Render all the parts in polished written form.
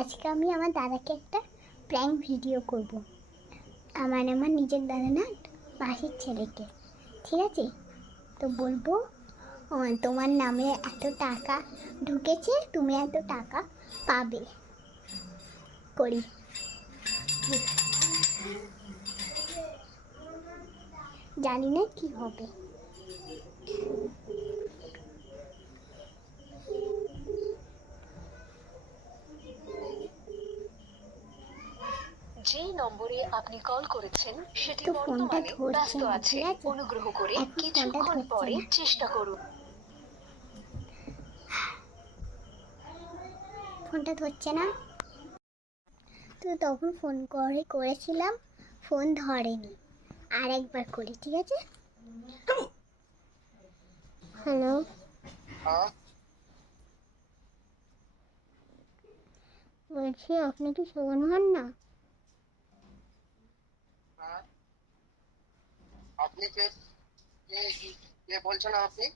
আজকে আমি আমার দাদাকে একটা প্র্যাঙ্ক ভিডিও করব। আমার নিজের দাদা না, মাসির ছেলেকে। ঠিক আছে, তো বলবো তোমার নামে এত টাকা ঢুকেছে, তুমি এত টাকা পাবে। করি, জানি না কি হবে। যেই নম্বরে আপনি কল করেছেন সেটি তো ফোনটা বর্তমানে ধরছে ব্যস্ত না, আছে। ঠিক আছে, অনুগ্রহ করে এখন ফোনটা কিছুক্ষণ ধরছে পরে না। চেষ্টা করুন। ফোনটা ধরছে না, তো তখন ফোন করেছিলাম, ফোন ধরেনি। আর একবার করি, ঠিক আছে। হ্যালো, হ্যাঁ, বলছি আপনি কি শোভন হন না? হ্যাঁ। আপনি কে? কে কে বলছেন আপনি?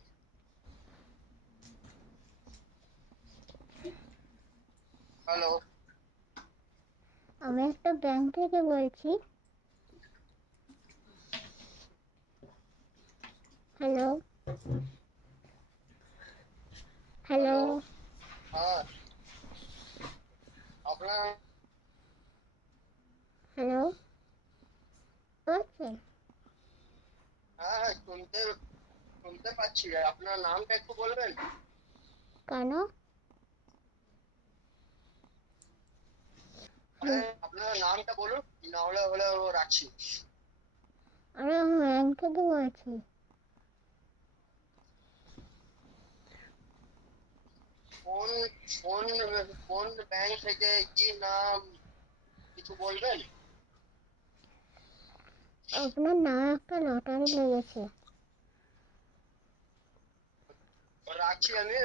হ্যালো। আমি একটা ব্যাংক থেকে বলছি। Hello, hello. হ্যালো। হ্যাঁ, আপনার হ্যালো, বলছেন? হ্যাঁ, হ্যাঁ, শুনতে শুনতে পাচ্ছি। আপনার নামটা একটু বলবেন? কেন? আরে, আপনার নামটা বলুন, না হলে রাখছি। আরে আমি ব্যাংক থেকে বলছি। কোন কোন কোন ব্যাংক থেকে, কি নাম, কিছু বলবেন? আপনার না একটা লটারি লেগেছে। রাখছি আমি।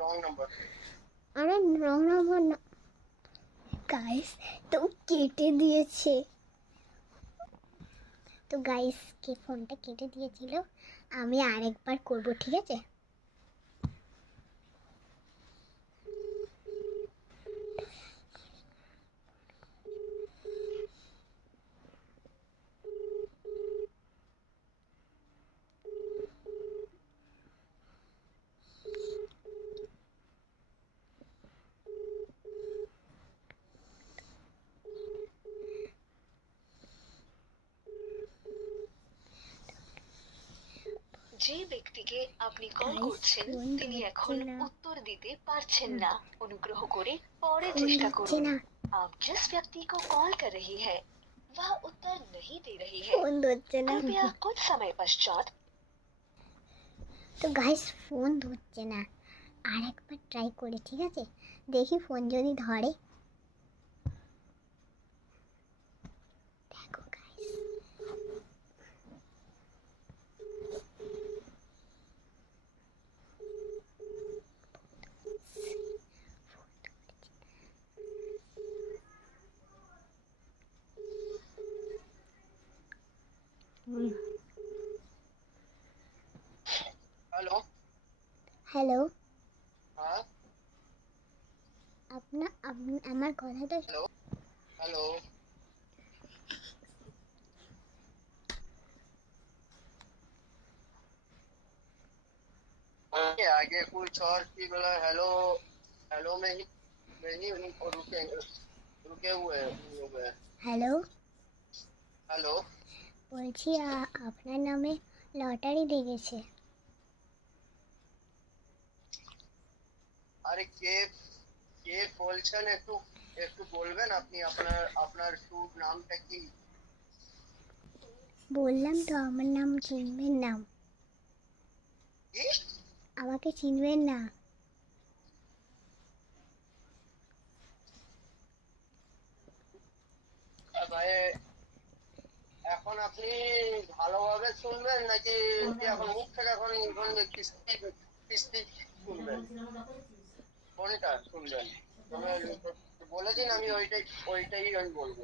Wrong number. আরে রং নাম্বার না গাইস, তো কেটে দিয়েছে। তো গাইস কে ফোনটা কেটে দিয়েছিল, আমি আরেকবার করব, ঠিক আছে। যে ব্যক্তিকে আপনি কল গাইস করছেন ফোন তিনি ধরছে এখন না, উত্তর দিতে পারছেন না। অনুগ্রহ করে পরে ফোন চেষ্টা ধরছে করুন। না, आप जिस व्यक्ति को कॉल कर रही है वह उत्तर नहीं दे रही है। ফোন ধরছে না। कृपया कुछ समय पश्चात। তো গাইস ফোন ধরছে না, আরেকবার ট্রাই করি, ঠিক আছে। দেখি ফোন যদি ধরে। দেখো গাইস, হ্যালো। হ্যালো। হ্যাঁ, আমার কথাটা হ্যালো। হ্যালো। आगे कुछ और की बोला। हेलो। हेलो में ही उनको रुके रुके हुए हैं उन लोग हैं। Hello, hello. বলছি আপনার নামে লটারি লেগেছে। আরে, কে কে বলছেন? একটু একটু বলবেন আপনি? আপনার আপনার শুভ নামটা কি? বললাম তো আমার নাম চিনবেন না, কি? আমাকে চিনবেন না। ভাই, এখন আপনি ভালোভাবে শুনবেন নাকি কি এখন মুখ থেকে এখন এখন কিস্তি কিস্তি শুনবেন? কোনটা শুনবেন? তবে বলেছেন, আমি ওইটাই আমি বলবো।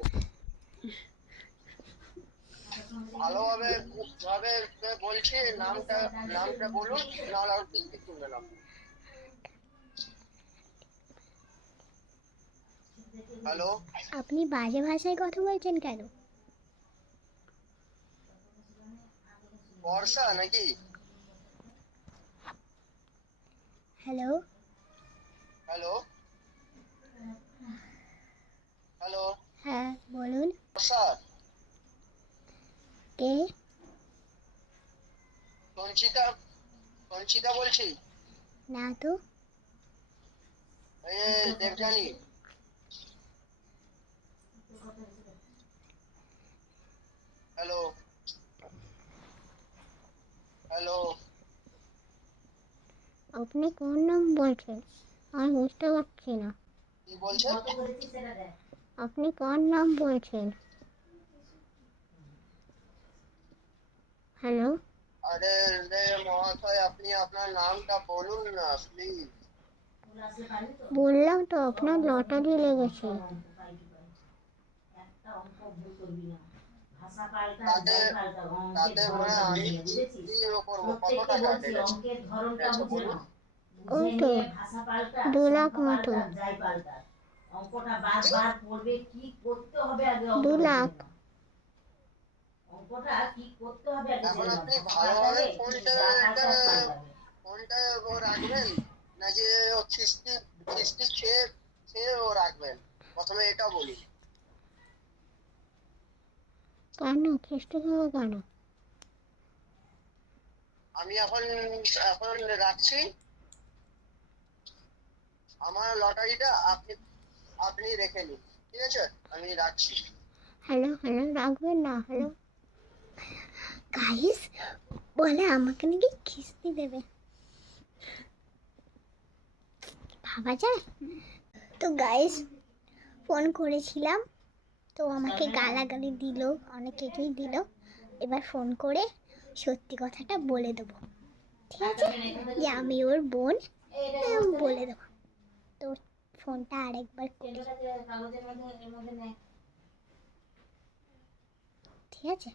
ভালোভাবে ভাবে বলছি। নামটা নামটা বলুন, নাহলে আর কিস্তি শুনবেন আপনি। হ্যালো, আপনি বাজে ভাষায় কথা বলছেন কেন? বর্ষা নাকি? হ্যালো, হ্যালো, হ্যালো, হ্যাঁ বলুন। বর্ষা, কে? সঞ্চিতা, সঞ্চিতা বলছি। না তো। এই দেবযানী। হ্যালো, হ্যালো, আপনি কোন নাম বলছেন? আমি বুঝতে পারছি না। কি বলছেন? আপনি কার নাম বলছেন? হ্যালো, আরে রে মহাশয়, আপনি আপনার নামটা বলুন না প্লিজ। বললাম তো আপনার লটারি লেগেছে। তাতে তাতে মানে আমি কি কি করবো? কত টাকা লেগেছে লেগেছে বলুন? ওই তো 2 লাখ মতো। কি? 2 লাখ। এখন আপনি ভালোভাবে ফোনটা ও রাখবেন, নাকি ও খিস্তি খিস্তি খেয়ে খেয়ে ও রাখবেন? প্রথমে এটা বলুন। কেন খ্রিস্ট খাওয়া কেন? আমি এখন এখন রাখছি। আমার লটারিটা আপনি আপনি রেখে নিন, ঠিক আছে? আমি রাখছি। হ্যালো হ্যালো, রাখবেন না? হ্যালো গাইস, বলে আমাকে নাকি খিস্তি দেবে। ভাবা যায়? তো গাইস, ফোন করেছিলাম, তো আমাকে গালাগালি দিল, অনেক কিছুই দিল। এবার ফোন করে সত্যি কথাটা বলে দেবো, ঠিক আছে? যে আমি ওর বোন, বলে দেবো। তো ফোনটা আরেকবার করি, ঠিক আছে?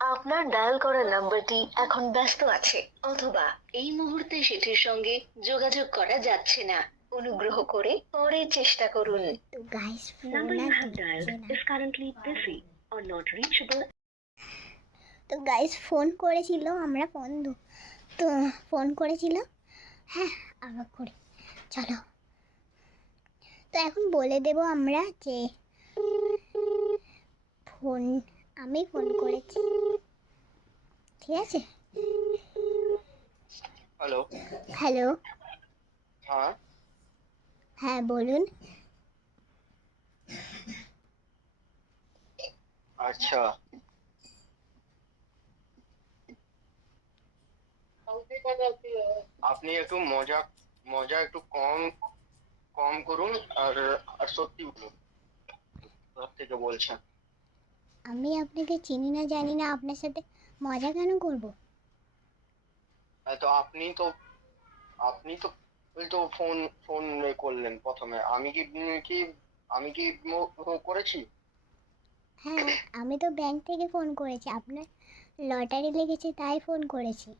আপনার ডায়াল করা নাম্বারটি এখন ব্যস্ত আছে অথবা এই মুহূর্তে সেটির সঙ্গে যোগাযোগ করা যাচ্ছে না। অনুগ্রহ করে পরে চেষ্টা করুন। তো গাইস, ফোন Number আর you have দিচ্ছে dialed না। is currently busy or not reachable. তো গাইস, ফোন করেছিল, আমরা তো ফোন করেছিল। হ্যাঁ, আবার করি, চলো। তো এখন বলে দেব আমরা যে ফোন আমি ফোন করেছি, ঠিক আছে? হ্যালো। হ্যালো, হ্যাঁ, হ্যাঁ বলুন। আচ্ছা। আপনি একটু মজা মজা একটু কম কম করুন, আর আর সত্যি বলুন, কোথা থেকে বলছেন? আমি আপনাকে চিনি না, জানি না, আপনার সাথে মজা কেন করব? তো আপনি তো ওই তো ফোন ফোন করলেন প্রথমে। আমি কি করেছি? হ্যাঁ, আমি তো ব্যাংক থেকে ফোন করেছি, আপনার লটারি লেগেছে তাই ফোন করেছি।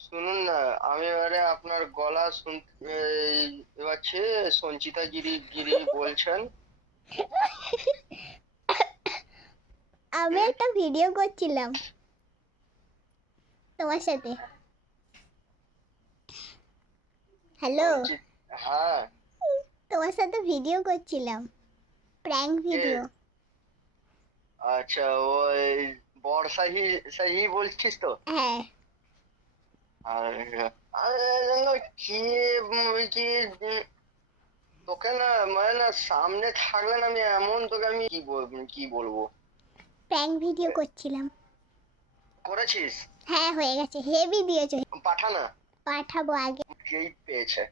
শুনুন না, আমি এবারে আপনার গলা শুনতে পাচ্ছি। সঞ্চিতা গিরি গিরি বলছেন। আমি হুম? একটা ভিডিও করছিলাম তোমার সাথে। হ্যালো, হ্যাঁ। তোমার সাথে ভিডিও করছিলাম, প্র্যাঙ্ক ভিডিও। আচ্ছা, ওই সাহি সাহি বলছিস তো? হ্যাঁ, আর আর যেন কি কি তোকে না, মানে না, সামনে থাকলে না আমি এমন তোকে আমি কি বলবো। প্র্যাঙ্ক ভিডিও করছিলাম। করেছিস? হ্যাঁ, হয়ে গেছে, হেভি দিয়েছো। পাঠা না। পাঠাবো, আগে যেই পেয়েছে।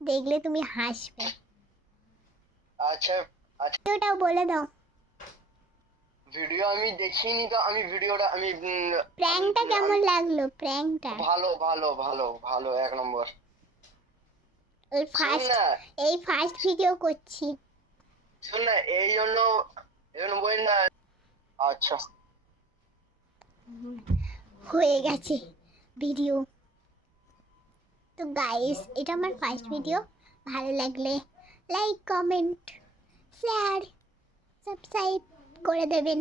দেখলে তুমি হাসবে। আচ্ছা, আচ্ছা। ওটাও বলে দাও। ভিডিও আমি দেখিনি তো, আমি ভিডিওটা আমি প্র্যাঙ্কটা কেমন লাগলো? প্র্যাঙ্কটা ভালো ভালো ভালো ভালো, 1 নম্বর। ওই শোন না, ফার্স্ট ভিডিও করছি। শোন না, এই জন্য বলি না, আচ্ছা, হয়ে গেছে ভিডিও। তো গাইস, এটা আমার ফার্স্ট ভিডিও। ভালো লাগলে লাইক, কমেন্ট, শেয়ার, সাবস্ক্রাইব করে দেবেন।